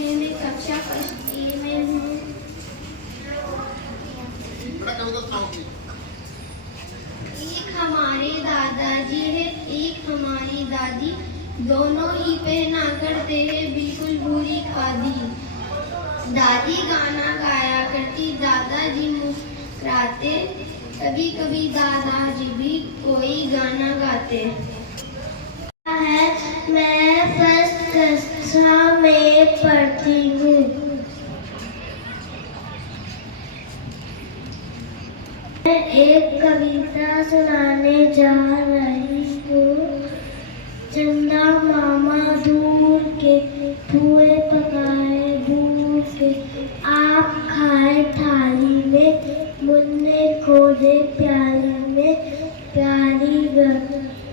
मैं कक्षा first A में हूँ। एक हमारे दादाजी है, एक हमारी दादी, दोनों ही पहना करते हैं बिल्कुल बुरी खादी। दादी गाना गाया करती, दादाजी मुस्कुराते, कभी कभी दादाजी भी कोई गाना गाते। मैं फर्स्ट कक्षा में पढ़ती हूँ। मैं एक कविता सुनाने जा रही हूँ। चंदा मामा दूर के पुए पकाए दूर के, आप खाए थाली में, मुन्ने खोदे प्याली में, प्याली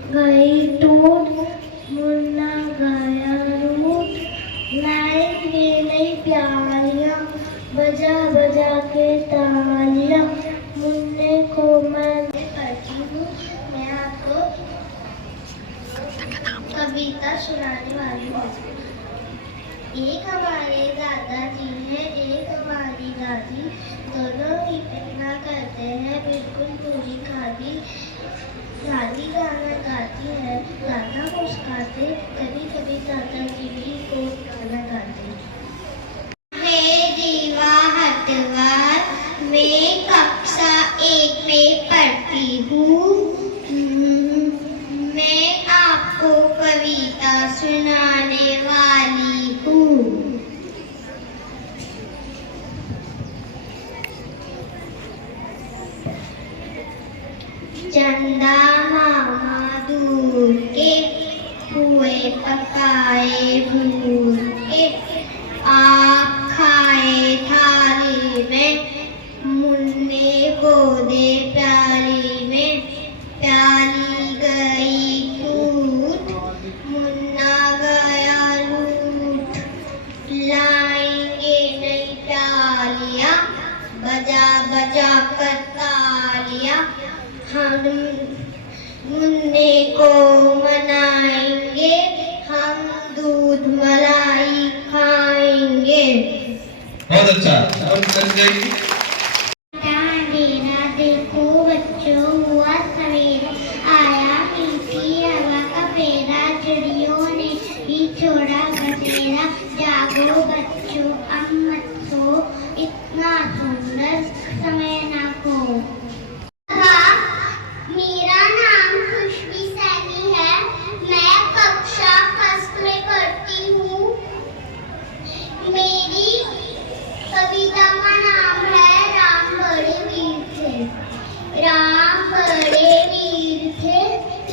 गई टूट, मुन्ना गाया रूठ, लाएंगे नई प्यालियाँ, बजा बजा के तालियाँ, मुन्ने को मैं पढ़ती हूँ। मैं आपको कविता सुनाने वाली हूँ। एक हमारे दादाजी है, एक हमारी दादी, दोनों ही पहना करते हैं बिल्कुल पूरी खादी। दादी गाना गाती है, दादा मुस्कुराते, कभी कभी दादाजी भी को गाना गाते। मैं दीवा हटवार, मैं कक्षा 1 में पढ़ती हूँ। मैं आपको कविता सुनाने वाली हूँ। चंदा मामा दूर के पुए पकाए भूर के, आप खाए थाली में, मुन्ने गोदे प्याली में, प्याली गई टूट, मुन्ना गया लूट, लाएंगे नई प्यालियाँ, बजा बजा कर तालियाँ, हम मुन्ने को मनाएंगे, हम दूध मलाई खाएंगे। बहुत अच्छा। और संजय देखो बच्चों, हुआ सवेरा, आया मीठी हवा का फेरा, चिड़ियों ने भी छोड़ा बसेरा, जागो बच्चों अब मत सो, इतना सुंदर समय ना खो। मेरा नाम खुशबू सैनी है, मैं कक्षा फर्स्ट में पढ़ती हूँ। मेरी कविता का नाम है राम बड़े वीर थे। राम बड़े वीर थे,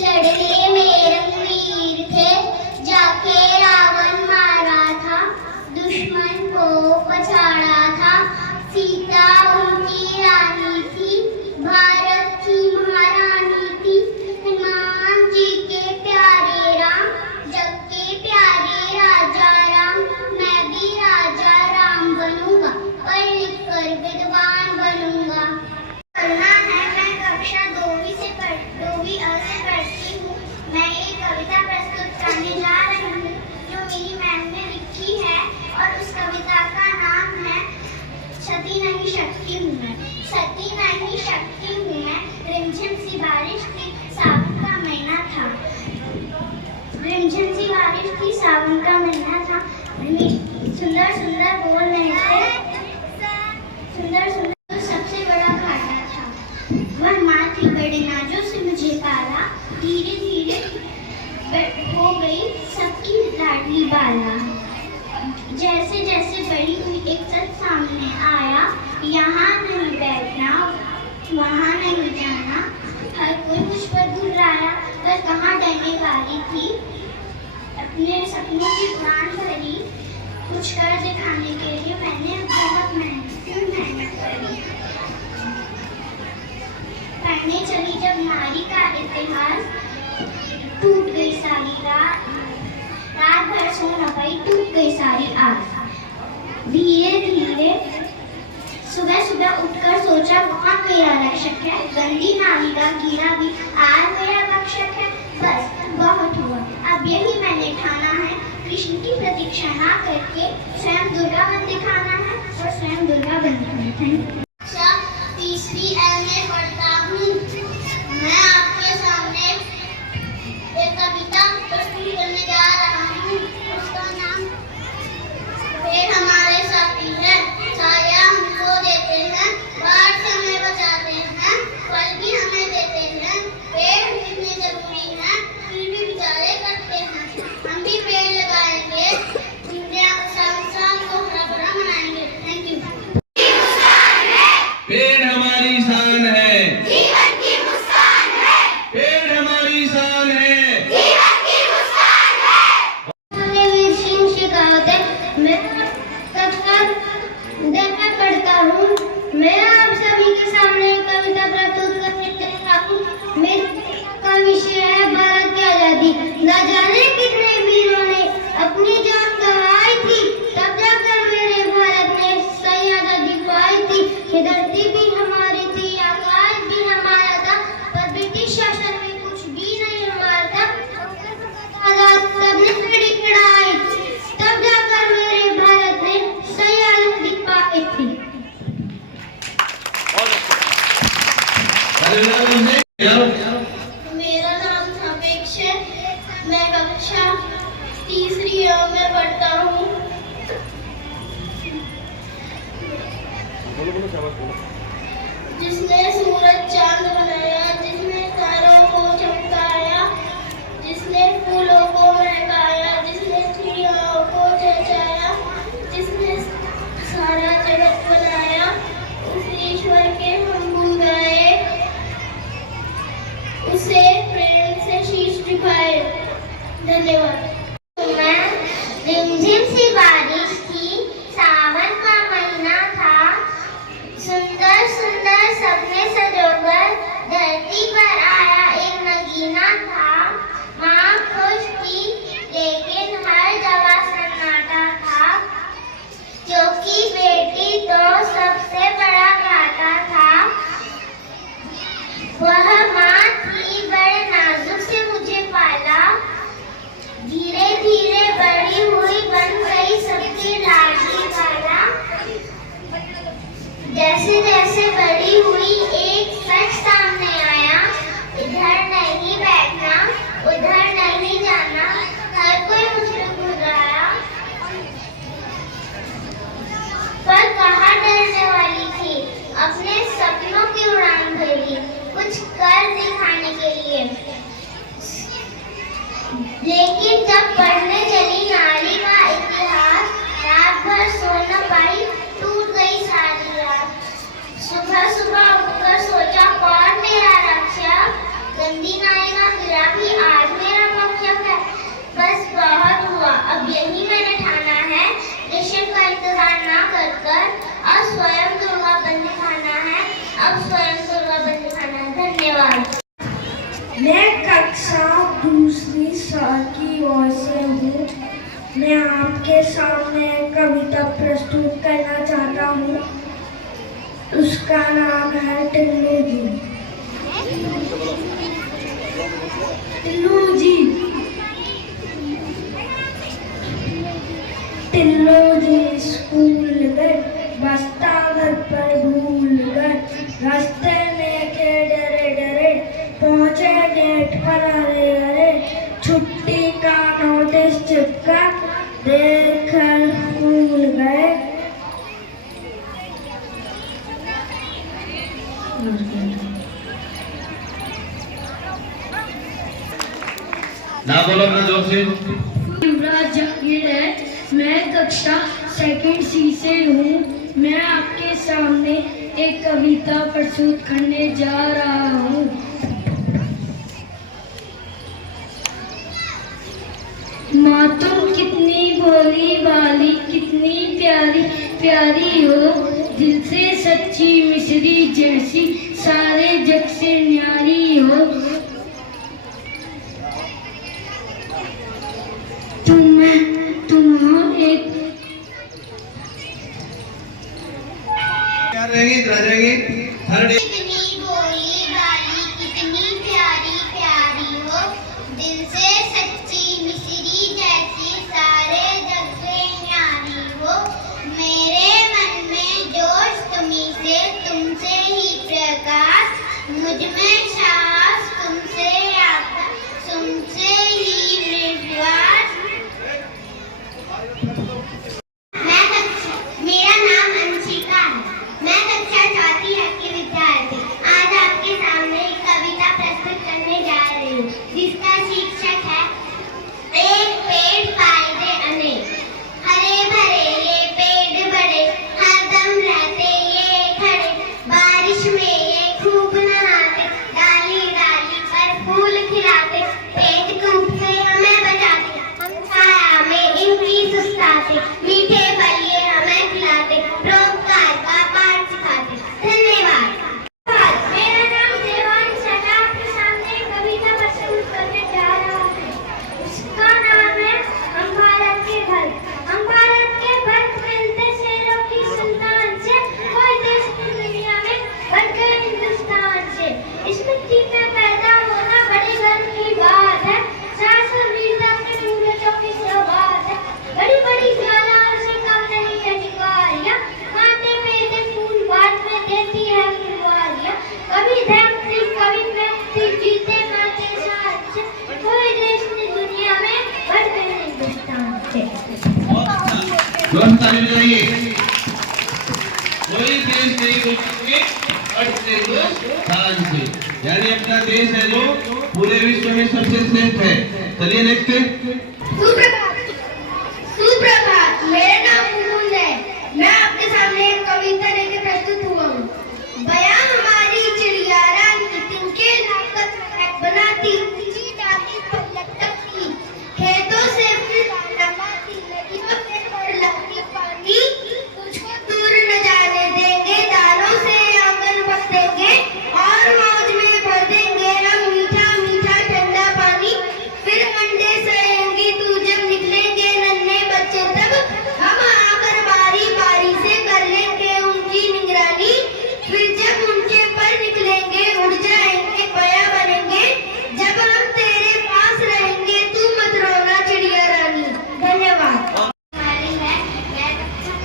लड़ने में रघुवीर थे, जाके रावण मारा था, दुश्मन को पछाड़ा था, सीता उनकी रानी थी, भारत की महारानी थी, हनुमान जी के प्यारे राम, जग के प्यारे राजा राम, मैं भी राजा राम बनूंगा, पढ़ लिख कर विद्वान बनूंगा। पढ़ना है, मैं कक्षा 2वीं से पढ़ती हूँ। मैं एक कविता प्रस्तुत करने जा रही हूँ जो मेरी मैम ने लिखी है, और उस कविता का नाम है सती नहीं शक्ति हूँ मैं। सती नहीं शक्ति हूँ मैं, रिमझिम सी बारिश थी, सावन का महीना था, रिमझिम सी बारिश थी, सावन का महीना था, सुंदर सुंदर बोल रहे थे, सुंदर सुंदर सबसे बड़ा घाटा था, वह माँ थी बड़े नाजों से मुझे पाला, धीरे धीरे हो गई सबकी लाडली बाला। जैसे जैसे बड़ी हुई एक सच सामने आया, यहाँ नहीं बैठना वहाँ नहीं जाना, हर कोई मुझ पर घुराया, पर कहाँ डरने वाली थी, अपने सपनों की उड़ान भरी, कुछ कर दिखाने के लिए मैंने बहुत मेहनत करी। पढ़ने चली जब नारी का इतिहास, टूट गई सारी रात भर सो न पाई, टूट गई सारी आस। धीरे धीरे सुबह सुबह उठकर सोचा कौन मेरा रक्षक है, गंदी नाली का कीड़ा भी आज मेरा रक्षक है। बस बहुत हुआ, अब यही मैंने ठाना है, कृष्ण की प्रतीक्षा ना करके स्वयं दुर्गा बन दिखाना है और स्वयं दुर्गा बन दिखाना है। कक्षा तीसरी एल में पढ़ता हूँ। मैं आपके सामने एक कविता प्रस्तुत करने जा रहा हूँ। उसका नाम पेड़ हमारे साथी है, छाया हमको देते हैं, बाढ़ से हमें बचाते हैं, फल भी हमें देते हैं। पेड़ कितने जरूरी हैं, फिर भी बेचारे कटते हैं। हम भी पेड़ लगाएंगे, दुनिया संसार को हरा भरा बनाएंगे। Thank you. पेड़ हमारी शान है, जीवन की मुस्कान है, पेड़ हमारी शान है। जीवन की मुस्कान है। वीर सिंह शेखावत है। मैं कक्षा 10 में पढ़ता हूँ। मैं आप सभी के सामने एक कविता प्रस्तुत करने जा रहा हूँ। मेरे का विषय है भारत की आजादी। न जाने कितने वीरों ने अपनी जान गंवाई थी, तब जाकर मेरे भारत ने सही आजादी पाई थी। ये धरती भी हमारी थी, आकाश भी हमारा था, पर ब्रिटिश शासन में कुछ भी नहीं हमारा था। आजाद सबने खड़ी खड़ाई, तब जाकर मेरे भारत ने सही आजादी पाई थी। मेरा नाम अपेक्ष है। मैं कक्षा तीसरी में पढ़ता हूँ। जिसने सूरज चांद बनाया, जिसने तारों को चमकाया, जिसने फूलों को महकाया, जिसने चिड़ियाओं को चहचहाया, जिसने सारा जगत बनाया, उस ईश्वर के हम भूल गए, उसे प्रेम से शीश झुकाए। धन्यवाद। मैं रिमझिम सी बारिश थी, सावन का महीना था, सुंदर सुंदर सपने सजोकर धरती पर आया एक नगीना था। माँ खुश थी लेकिन हर जगह सन्नाटा था, क्योंकि बेटी तो सबसे बड़ा घाटा था। वह माँ थी बड़े नाजुक से मुझे पाला, धीरे धीरे बड़ी हुई बन गई सबकी लाडली वाला। जैसे जैसे बड़ी हुई एक सच सामने आया, इधर नहीं बैठना उधर नहीं जाना, हर कोई मुझे घुराया। पर कहाँ डरने वाली थी, अपने सपनों की उड़ान भरी, कुछ कर दिखाने के लिए। लेकिन जब पढ़ने चली नारी का इतिहास, रात भर सो न पाई, टूट गई सारी रात। सुबह सुबह उठकर सोचा कौन मेरा रक्षक, गंदी नारी का गिरा भी आज मेरा मक्षक है। बस बहुत हुआ, अब यही मैंने ठाना है, रक्षक का इंतजार ना कर कर अब स्वयं दुर्गा बन दिखाना है, अब स्वयं दुर्गा बन दिखाना है। धन्यवाद। मैं कक्षा दूसरी साल की ओर से हूँ। मैं आपके सामने कविता प्रस्तुत करना चाहता हूँ। उसका नाम है टिल्लू जी। टिल्लू जी, टिल्लू जी स्कूल गए, बस्ता घर पर भूल गए, रास्ते में के डरे डरे पहुंचे गेट पर अरे अरे, छुट्टी का नोटिस चिपका देखकर भूल गए। ना बोलो ना जोर से। युवराज जागीर है। मैं कक्षा सेकंड सी से हूँ। मैं आपके सामने एक कविता प्रस्तुत करने जा रहा हूँ। माँ तुम कितनी भोली भाली, कितनी प्यारी प्यारी हो, दिल से सच्ची मिश्री जैसी, सारे जग से न्यारी हो। तुम हो एक क्या रहेगी इधर आ जाएगी हर डे। कितनी भोली भाली, कितनी प्यारी प्यारी हो, दिल से सच्ची मिश्री जैसी, सारे बरसाते, मीठे फल ये हमें खिलाते, परोपकार का पाठ सिखाते। धन्यवाद। मेरा नाम देवानी शर्मा, आपके सामने एक कविता प्रस्तुत करने जा रहा हूँ। उसका नाम है हम भारत के भल। हम भारत के भल मिलते शेरों की संतान से, कोई देश की दुनिया में बढ़कर हिंदुस्तान से। इस मिट्टी में पैदा होना बड़े गर्व की बात है, साहस और वीरता के पूर्वजों की सौगात है। बड़ी बड़ी ज्वालाओं से कम नहीं है चिंगारियां, माथे पे दे फूल बात में देती है फुलवारियां। कभी धरती कभी व्यक्ति जीते मरते साथ से, कोई देश की दुनिया में बढ़कर हिंदुस्तान से। जोर ताली बजाइए। कोई देश नहीं रोकेंगे बढ़ते हिंदुस्तान से, यानी अपना देश है जो पूरे विश्व में सबसे श्रेष्ठ है। चलिए नेक्स्ट। सुप्रभात, मेरा नाम मुकुंद है। मैं आपके सामने एक कविता लेकर प्रस्तुत हुआ हूँ। बयां हमारी चिड़िया रानी, तिनके ताकत है बनाती, तिनकी डाली पर लटकती, खेतों से फिर लमाती, नदियों से भर लाती पानी, तुझको दूर न जाने देंगे, दानों से आंगन बसेंगे, और मौज में भर देंगे हम मीठा मीठा ठंडा पानी। फिर अंडे सहेंगी तू जब निकलेंगे नन्हे बच्चे तब, हम आकर बारी बारी से कर लेंगे उनकी निगरानी। फिर जब उनके पर निकलेंगे उड़ जाएंगे बया बनेंगे, जब हम तेरे पास रहेंगे तू मत रोना चिड़िया रानी। धन्यवाद। मैं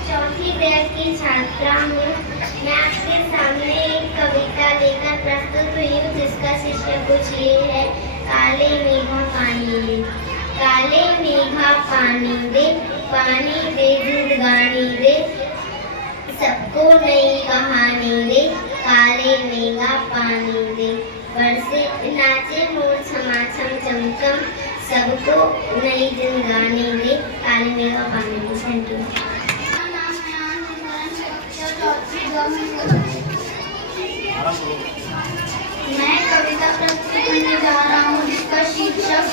चौथी ग्रेड की छात्रा हूँ। मैं आपके सामने एक कविता लेकर प्रस्तुत हुई हूँ, जिसका शीर्षक कुछ ये है, काले मेघा पानी दे। काले मेघा पानी दे, पानी दे जिंदगानी दे, सबको नई कहानी दे, काले मेघा पानी दे। बरसे नाचे मोर छमा छम चमचम, सबको नई जिंदगानी दे, काले मेघा पानी दे। Thank you. मैं कविता प्रस्तुत करने जा रहा हूँ, जिसका शीर्षक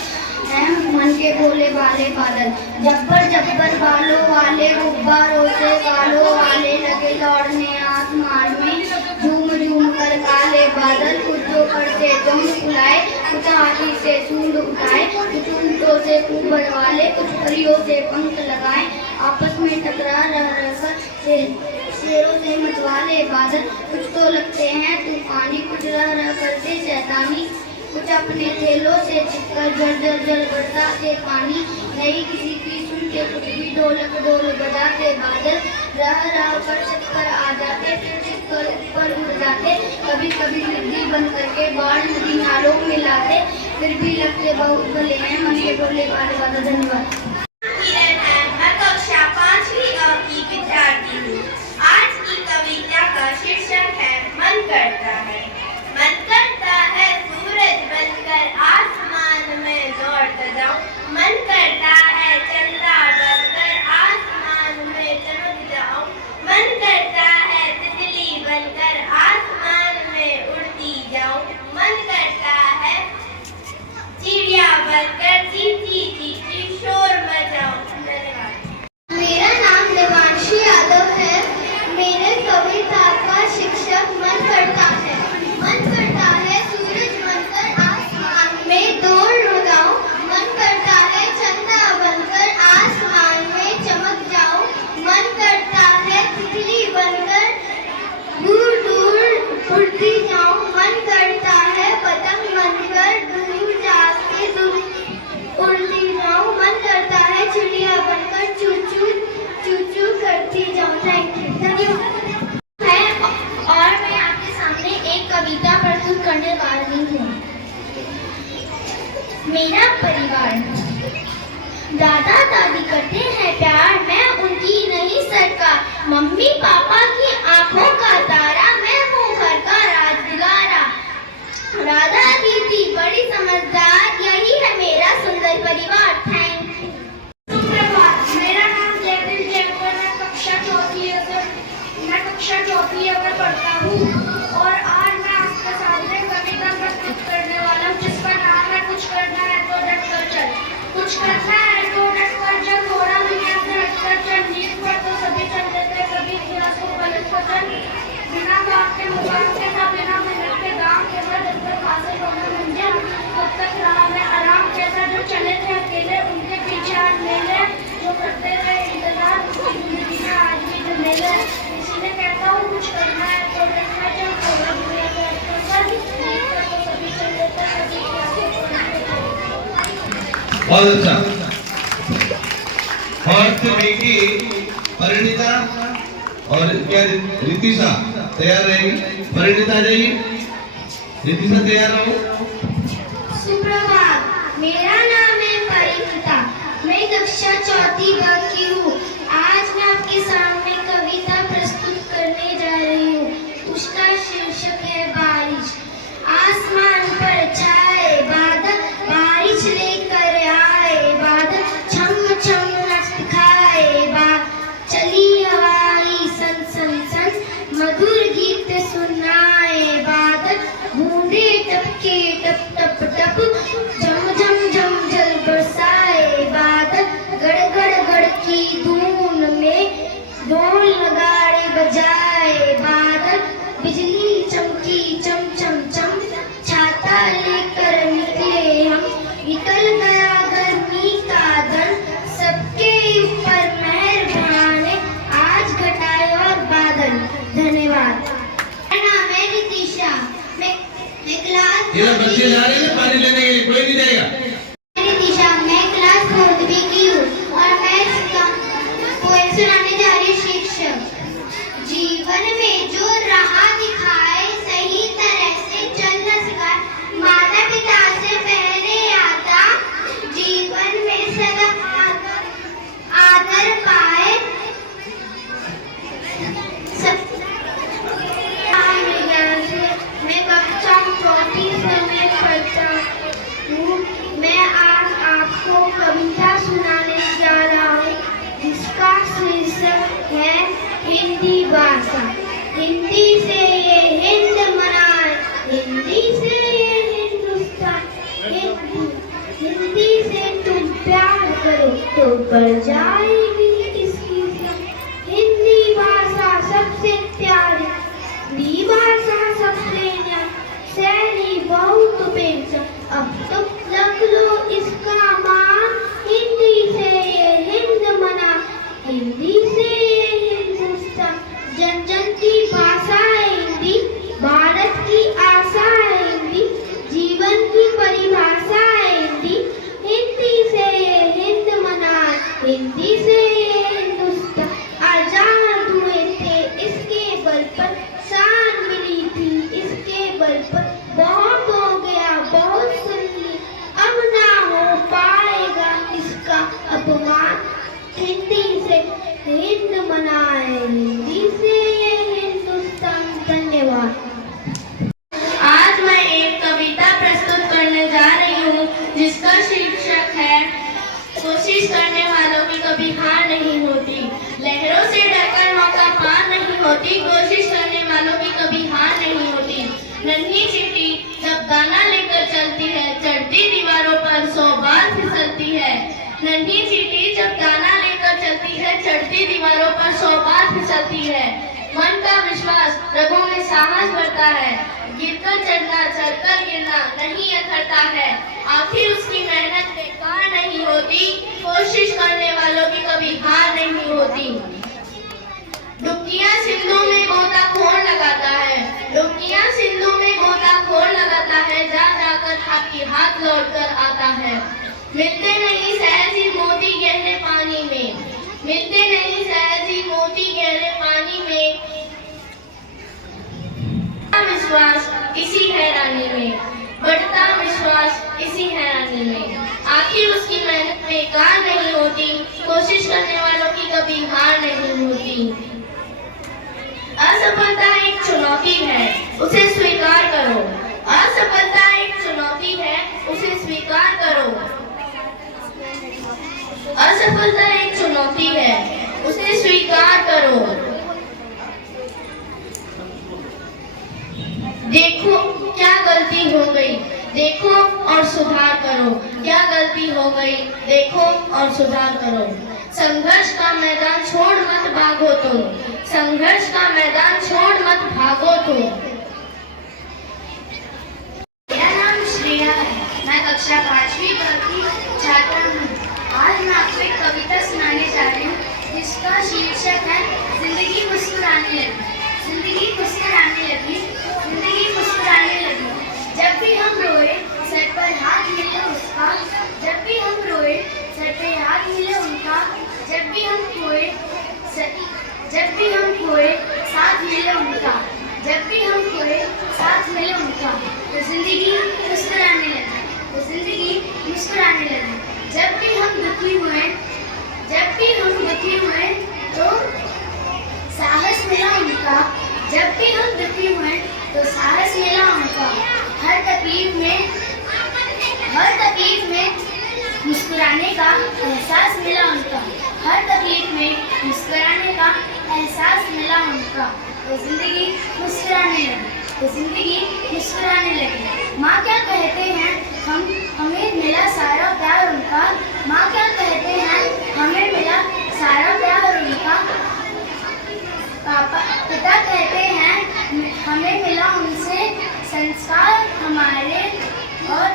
है मन के भोले भाले बादल। जब्बर जब्बर बालों वाले गुब्बारों से बालों वाले लगे दौड़ने आसमान में, झूम झूम कर काले बादल, कुछ जो करते तुम फुलाए, कुछ हाथी से सूंड उठाए, कुछ ऊंटों से ऊपर वाले, कुछ परियों से पंख लगाए, आपस में टकरा रह कर शेरों से मतवाले बादल। कुछ तो लगते हैं तूफानी, कुछ रह करते शैतानी, कुछ अपने थैलों से चिपकर जल जल जल बरसाते पानी। नहीं किसी की सुन के कुछ भी ढोलक ढोल बजाते बादल, रह कर चक्कर आ जाते, फिर चिपकर ऊपर उड़ जाते। कभी कभी नदी बन करके बाढ़ नदी नालों में लाते, फिर भी लगते बहुत भले हैं मन के भोले भाले बादल। धन्यवाद। मैं कक्षा 5वीं की विद्यार्थी हूँ। आज की कविता का शीर्षक है मन करता है। मन करता है सूरज बनकर आसमान में दौड़ता जाऊं, मन करता है चंदा बनकर आसमान में चमक जाऊं, मन करता है तितली बनकर आसमान में उड़ती जाऊं, मन करता है चिड़िया बनकर चींची चींची शोर बहुत अच्छा। और बेटी परिणीता और क्या रितिशा तैयार रहेगी। परिणीता जाइए, रितिशा तैयार रहो। सुप्रभात, मेरा नाम है परिणीता, मैं कक्षा चौथी ब की हूँ। आज मैं आपके सामने कविता प्रस्तुत करने जा रही हूँ। उसका शीर्षक है बारिश। आसमान पर छाए बादल, बारिश लेकर आए बादल, छम छम रस खाए चली हवाई सन सन सन, मधुर गीत सुनाए बादल, बूंदे टपके टप टप टप, झम झम झम जल बरसाए बादल, गड़ गड़ गड़ की धून में ढोल नगाड़े बजाए बादल, बिजली चमकी चम चम चम, छाता लेकर निकले हम, निकल गया गर्मी का दन, सबके ऊपर मेहरबान है आज घटाए और बादल। धन्यवाद। मेरा नाम है रितिशा, मैं क्लास ये बच्चे जा रहे हैं पानी लेने के लिए, कोई नहीं जाएगा। रितिशा, मैं क्लास 4वीं की हूँ और मैं इसका पोएम सुनाने जा रही हूँ। शीर्षक जीवन में जो राह दिखाए, सही तरह से चल न सिखाए, माता पिता से पहले आता, जीवन में सदा आदर पाए, मैं कक्षा चौथी में पढ़ता हूँ। मैं आज आपको कविता सुनाने जा रहा हूँ जिसका शीर्षक है हिंदी भाषा। हिंदी से ये हिंद मनाए, हिंदी से ये हिंदुस्तान, हिंदी से तुम प्यार करो तो बढ़ जाएगी इसकी शान। हिंदी भाषा सबसे प्यारी, हिंदी भाषा सबसे न्यारी, सैनी बहुत पेंशन, अब तो लग लो इसका मान। हिंदी से ये हिंद मना, हिंदी से ये हिंदुस्तान, जन जन की भाषा है हिंदी, भारत की आशा है हिंदी, जीवन की परिभाषा है हिंदी, हिंदी से ये हिंद मना, हिंदी से ये हिंदुस्तान, आजाद हुए थे इसके बल पर, शान मिली थी इसके बल पर, बहुत हो गया बहुत सुन ली, अब ना हो पाएगा इसका अपमान। हिंदी से हिंद मनाए, हिंदी से ये हिंदुस्तान। धन्यवाद। आज मैं एक कविता प्रस्तुत करने जा रही हूँ जिसका शीर्षक है कोशिश करने वालों की कभी हार नहीं होती। लहरों से डरकर मौका पार नहीं होती, कोशिश करने वालों की कभी हार नहीं होती। नन्ही चींटी जब दाना लेकर चलती है, चढ़ती दीवारों पर 100 बार फिसलती है। नन्ही चींटी जब दाना लेकर चलती है, चढ़ती दीवारों पर 100 बार फिसलती है। मन का विश्वास रगों में साहस बढ़ता है, गिरकर चढ़ना चढ़कर गिरना नहीं अखरता है। आखिर उसकी मेहनत बेकार नहीं होती, कोशिश करने वालों की कभी हार नहीं होती। डुबकियां सिंधु में गोताखोर लगाता है, डुबकियां सिंधु में गोताखोर लगाता है, जा जाकर खाकी हाथ लौट कर आता है। मिलते नहीं सहजी मोती गहरे पानी में, मिलते नहीं सहजी मोती गहरे पानी में, विश्वास इसी हैरानी में, बढ़ता विश्वास इसी हैरानी में। आखिर उसकी मेहनत बेकार नहीं होती, कोशिश करने वालों की कभी हार नहीं होती। असफलता एक चुनौती है, उसे स्वीकार करो। असफलता एक चुनौती है, उसे स्वीकार करो। असफलता एक चुनौती है, उसे स्वीकार करो। देखो क्या गलती हो गई, देखो और सुधार करो। क्या गलती हो गई, देखो और सुधार करो। संघर्ष का मैदान छोड़ मत भागो तुम, संघर्ष का मैदान छोड़ मत भागो तुम। मेरा नाम श्रेया है, मैं कक्षा 5वीं की छात्रा हूँ। आज मैं आपको एक कविता सुनाने जा रही हूँ जिसका शीर्षक है जिंदगी मुस्कुराने लगी। जिंदगी मुस्कुराने लगी, जिंदगी मुस्कुराने लगी। जब भी हम रोए सर पर हाथ मिले उसका, जब भी हम रोए उनका, जब भी हम दुखी हुए तो साहस मिला उनका। हर तकलीफ में मुस्कुराने का एहसास मिला उनका। हर तकलीफ में मुस्कुराने का एहसास मिला उनका। तो जिंदगी मुस्कुराने लगी। माँ क्या कहते हैं, हमें मिला सारा प्यार उनका। माँ क्या कहते हैं, हमें मिला सारा प्यार उनका। पिता कहते हैं, हमें मिला उनसे संस्कार हमारे, और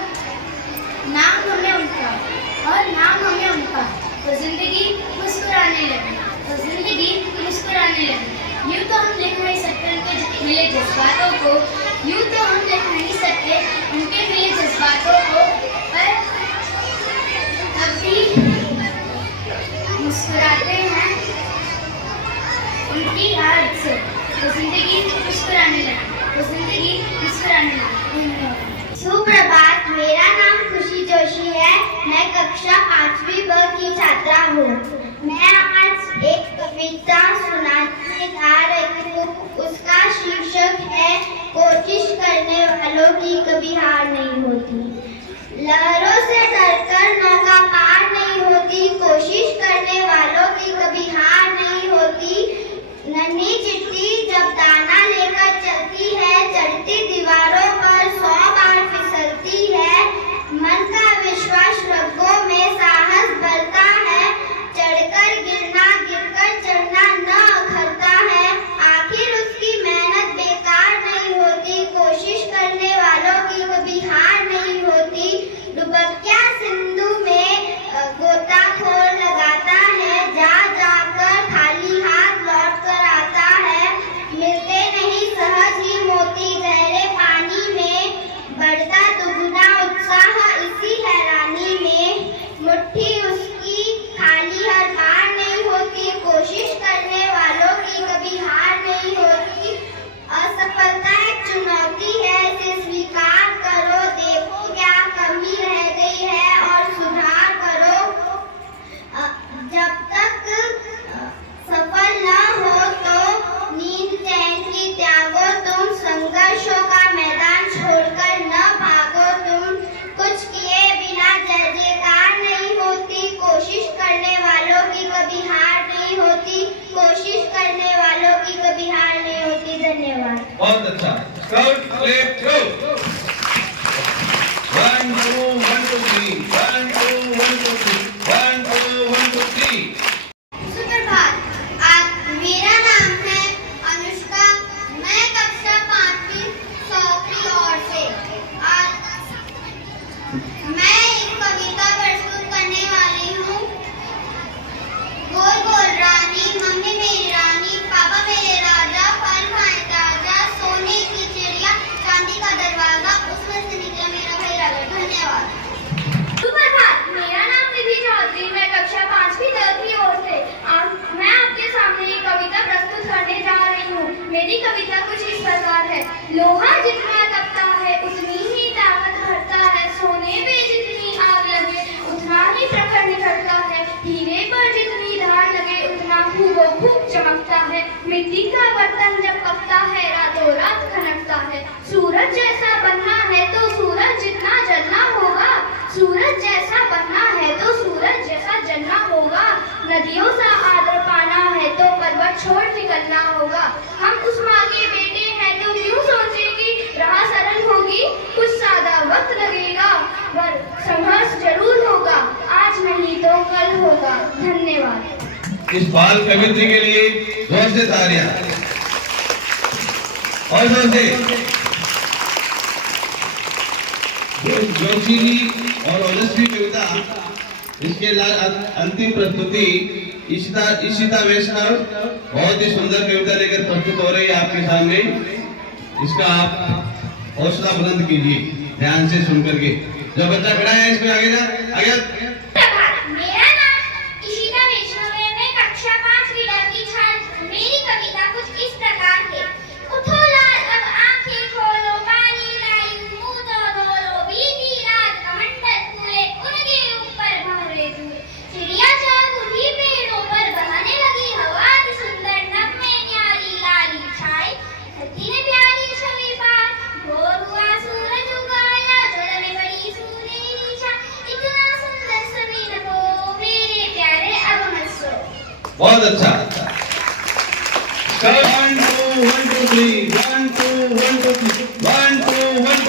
नाम हमें उनका। तो जिंदगी मुस्कुराने लगी। यूँ तो हम लिख नहीं सकते उनके मिले जज्बातों को, पर अब भी मुस्कुराते हैं उनकी याद से। तो जिंदगी मुस्कुराने लगी। सुप्रभात, मेरा नाम खुशी जोशी है। मैं कक्षा 5वीं ब की छात्रा हूँ। मैं आज एक कविता सुनाने जा रही हूँ। उसका शीर्षक है, कोशिश करने वालों की कभी हार नहीं होती। लहरों से डरकर नौका पार नहीं होती, कोशिश करने वालों की कभी हार नहीं होती। नन्ही चिट्ठी जब दाना लेकर चलती है, चढ़ती दीवारों पर 100 बार फिसलती है। मन का विश्वास रगों में साहस भरता है, चढ़कर गिरना गिरकर चढ़ना न अखरता है। आखिर उसकी मेहनत बेकार नहीं होती, कोशिश करने वालों की कभी हार नहीं होती। डुबकिया सिंधु में गोताखोर लगाता है, जा जाकर खाली हाथ लौट कर आता है। मिलते नहीं सहज ही मोती गहरे पानी में, बढ़ता दुगुना उत्साह इसी हैरानी में। मुट्ठी उसकी खाली हर बार नहीं होती, कोशिश करने वालों की कभी हार नहीं होती। असफलता एक चुनौती है, इसे स्वीकार करो, देखो क्या कमी रह गई है और सुधार करो। जब तक सफल न हो तो नींद चैन की त्यागो तुम, संघर्षों का मैदान छोड़कर न भागो तुम। कुछ किए बिना जय जयकार नहीं होती, कोशिश करने वालों की कभी हार नहीं होती। धन्यवाद। बहुत अच्छा। Scout play throw. 1 2 1 2 3 1 2 1 2 3 1 2 1 2 3। सुप्रभात, आज मेरा नाम है अनुष्का। मैं कक्षा 5वीं 100वीं ओर से आज मैं एक कविता प्रस्तुत करने वाली हूँ। गोल गोल रानी, मम्मी मेरी रानी, पापा मेरे राजा, फल खाए ताजा, सोने की चिड़िया, चांदी का दरवाजा, उसमें से निकला मेरा भाई राजा। धन्यवाद। सुप्रभात, मेरा नाम निधि चौधरी। मैं कक्षा 5वीं 10वीं ओर से आज मैं आपके सामने एक कविता प्रस्तुत करने जा रही हूँ। मेरी कविता कुछ इस प्रकार है। लोहा जितना तपता है उतनी ही ताकत भरता है, सोने पे जितनी आग लगे उतना ही प्रखर निखरता है, हीरे पर जितनी धार लगे उतना हूबहू चमकता है। मिट्टी का बर्तन जब पकता है रातों रात खनकता है। सूरज जैसा बनना है तो सूरज जितना जलना होगा, सूरज जैसा बनना है तो सूरज जैसा जलना होगा। नदियों सा आदर पाना है तो पर्वत छोड़ निकलना होगा। हम उस माँ के बेटे हैं तो क्यों सोचेंगी राह सरल होगी, कुछ सादा वक्त लगेगा पर संघर्ष जरूर होगा, आज नहीं तो कल होगा। धन्यवाद। इस बाल कवित्री के लिए जोर से तालियां और जोर से। जोशीली और ओजस्वी कविता, इसके अंतिम प्रस्तुति इशिता वैष्णव बहुत ही सुंदर कविता लेकर प्रस्तुत हो रही है आपके सामने। इसका आप हौसला बुलंद कीजिए ध्यान से सुन करके। जो बच्चा खड़ा है इसमें आगे जा, आगे। मेरा नाम इशिता वैष्णव है। मैं कक्षा 5वीं की छात्र। मेरी कविता कुछ इस प्रकार है। उठो लाल अब आंखें खोलो, पानी लाई मुंह तो धोलो, बीती रात कमंडल फूले उनके ऊपर भंवरे दूर, चिड़िया जाग उठी पेड़ों पर, बहने लगी हवा की सुंदर नगमे न्यारी लाली, बहुत अच्छा। 1 2 1 2 3 1 2 1 2 3 1 2 1